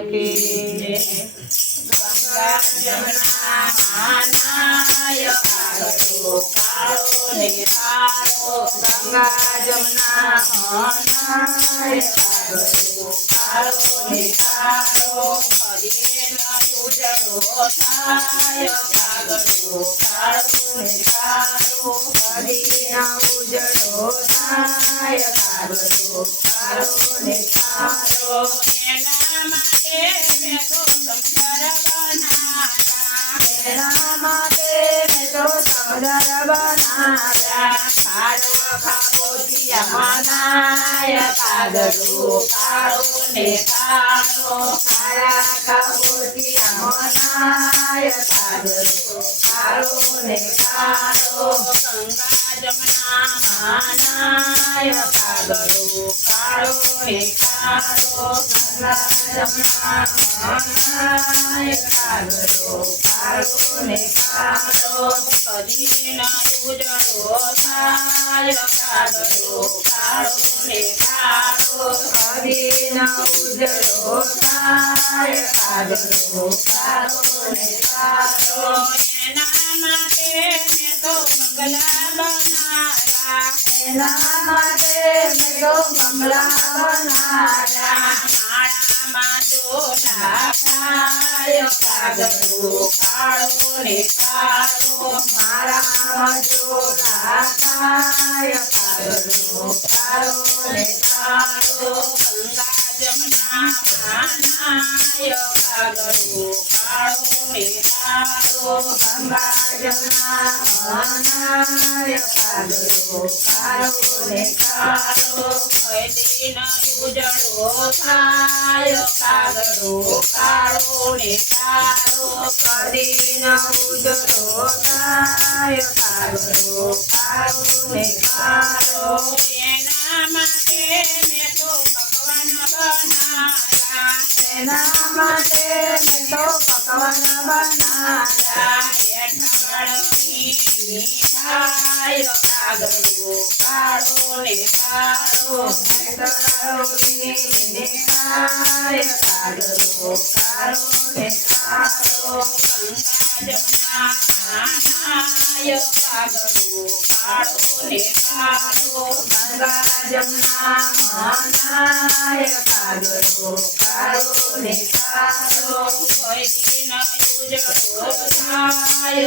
કી જય. ગંગા જમના માનાય કાગડો કાળો ને કાળો ગંગા જમના કાગડો કાળો ને કાળો કાળો ને કાળો ગંગા જમના માનાય કાગડો કાળો ને કાળો ગંગા જમના માનાય કાગડો કાળો ને કાળો માટે મેં તો બંગલા બનાવ્યા એના માટે મેં તો બંગલા બનાવ્યા માળામાં જોડા થાય કાગડો કાળો ને કાળો માળામાં કાળો ને કાળો એના માટે મેં તો પકવાન બનાવ્યા એના માટે મેં તો પકવાન બનાવ્યા હેઠળની મીઠાઈ કાગડો કાળો ને કાળો હેઠળની મીઠાઈ કાગડો કાળો ને કાળો ગંગા જમના માનાય કાગડો કાળો ને કાળો ગંગા જમના માનાય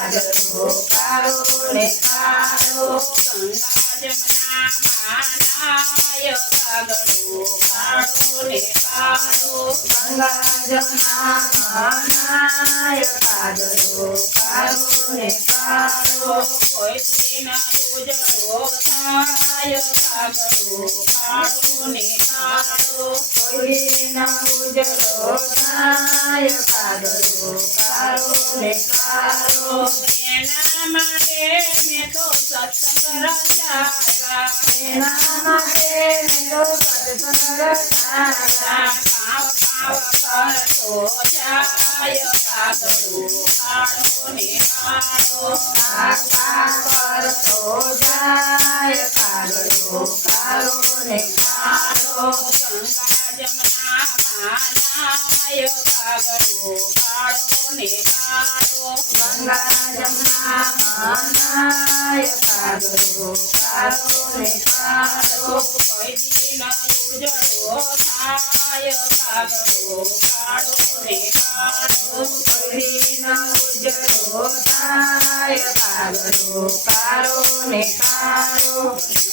કાગડો કાળો ને કાળો ગંગા જમના માનાય કાળો ને કાળો ગંગા જમના માનાય કાગડો કાળો ને કાળો કોઈ દિન એના માટે મેં તો સત્સંગ માટે મેં તો કાવ કાવ કરતો જાય કાગડો કાળો ને કાળો કરતો જાય માનાય કાગરો કાળો કાળો ગંગા કાગડો કાળો કાળો કોઈ દિન ઉજળો કાગડો કાળો કાળો કોઈ થાય કાગડો કાળો ને કાળો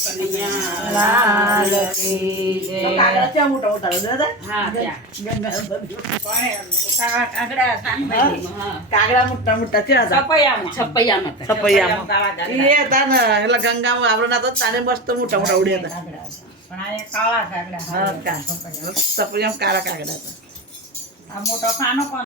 કનૈયા લાલ કી જય કાગડા ચા મોટા ઉતારો દાદા હા ગંગા બધું કાગડા સાંભળી કાગડા મોટા મોટા ચા છપૈયામાં છપૈયામાં કાગડા. એ હતા ને એટલે ગંગામાં આપણે ના તો તારે મસ્ત મોટા મોટા ઉડ્યા હતા પણ આ કાળા કાગડા હા કાળા કાગડા હતા આ મોટો કોણ